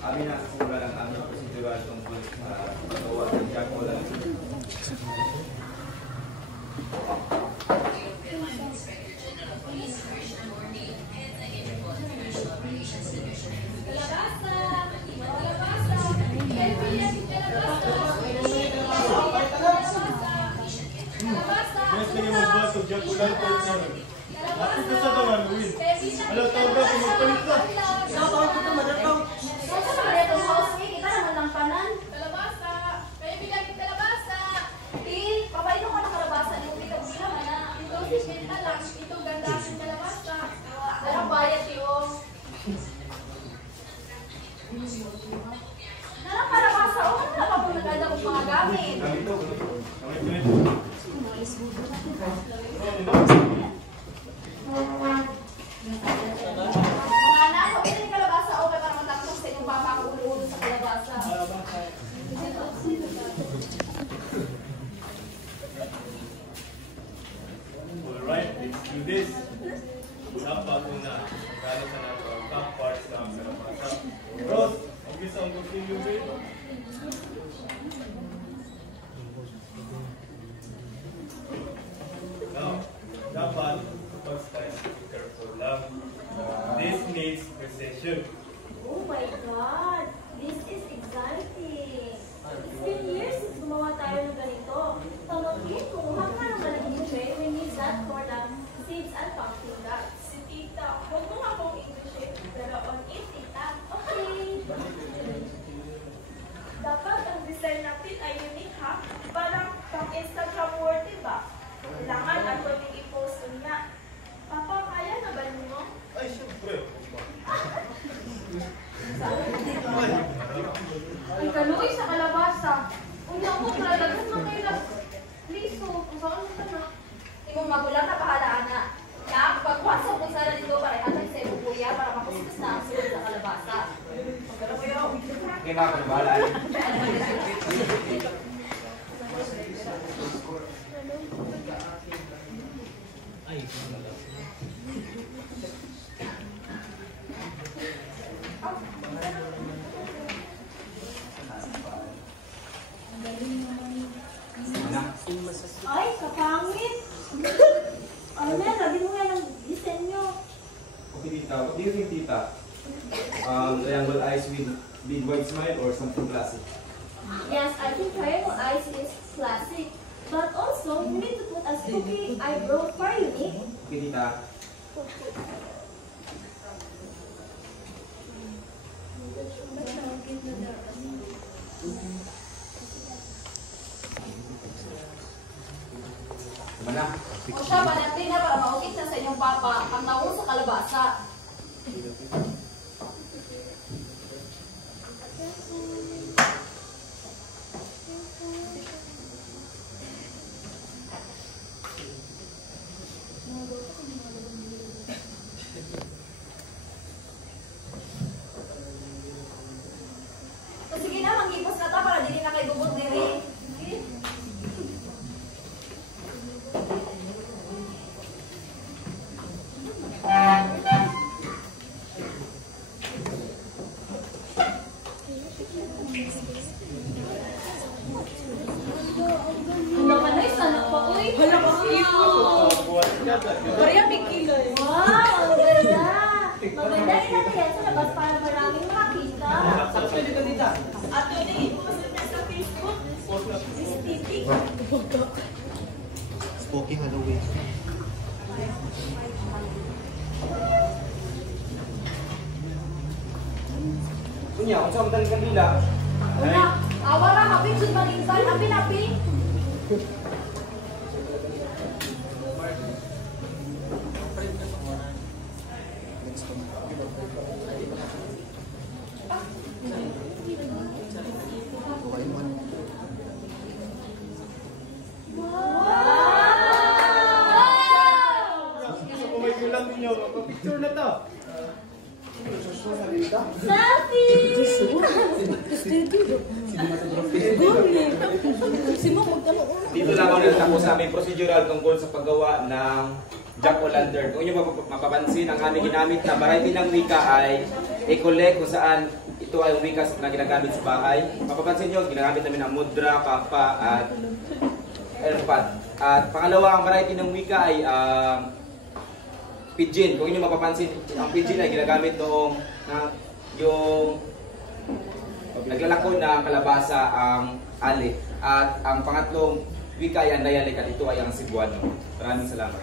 Amin na sa lang aming prosedural tungkol sa paggawa ng jack-o'-lantern. Alright, let's do this. Dapat una, gano'n sa nato ang top parts ng kalabasa. Bros, ang gusto ang continue with? Now, dapat pag-style, be careful lang. This needs precision. Oh my God! This is exciting! It's been years since gumawa tayo ng ganito. Pamangkin, kumuha ka ng malaking tray, we need that for the seeds and pumpkin guts. Si Tita, huwag mo nga akong English eh, pero on it, Tita. Okay! Dapat ang design natin ay unique ha? Parang pang-Instagram worthy ba? Kailangan ang pwedeng i-post niya. Papa, kaya na ba niyo? Ay, syempre. Ay, kaluoy sa kalabasa. Una mo, kalalagan mo kayo lang. Please, kung saan mo ka na. Imong magulang na pahalaan na. Na, pagpasok kung saan dito para ihatag sa iyo kuya para makuskus na ang sulod sa kalabasa. Pagkala ko yun. Okay na ako, bahala. Ay, kapangit! Ay, men, lagi mo nga ng disenyo. Okay, Tita. What do you think, Tita? Triangle eyes with big white smile or something classic? Yes, I think triangle eyes is classic. But also, you need to put a spooky eyebrow for unique. Okay, Tita. Tama na. O siya, banatin na para maukit na sa inyong papa ang naong sa kalabasa. So, sige na, manghipos na ta para dili na kay gubot diri. Okay? Ano ka na, sana pa, uy. Wala pa kilo. Maria, may kilo eh. Wow, ang ganda. Maganda rin natin yan sa labas para maraming makakita. Ato na i-post na sa Facebook. Aesthetic. Spooky Halloween. Kunya, kung saan matang kandila? Una, awara, hapin, sud malinsan, hapin, hapin. Picture na to. Selfie! Dito lang ako nagtapos sa aming procedural tungkol sa paggawa ng jack-o'-lantern. Kung inyo mapapansin, ang aming ginamit na variety ng wika ay ecolek kung saan ito ay wika na ginagamit sa bahay. Mapapansin nyo, ginagamit namin ang mudra, papa, at airpod. At pangalawa, ang variety ng wika ay pidgin. Kung inyo mapapansin, ang pidgin ay ginagamit noong yung naglalako na kalabasa ang ali. At ang pangatlong wika ay ang dialect at ito ay ang Cebuano. Maraming salamat.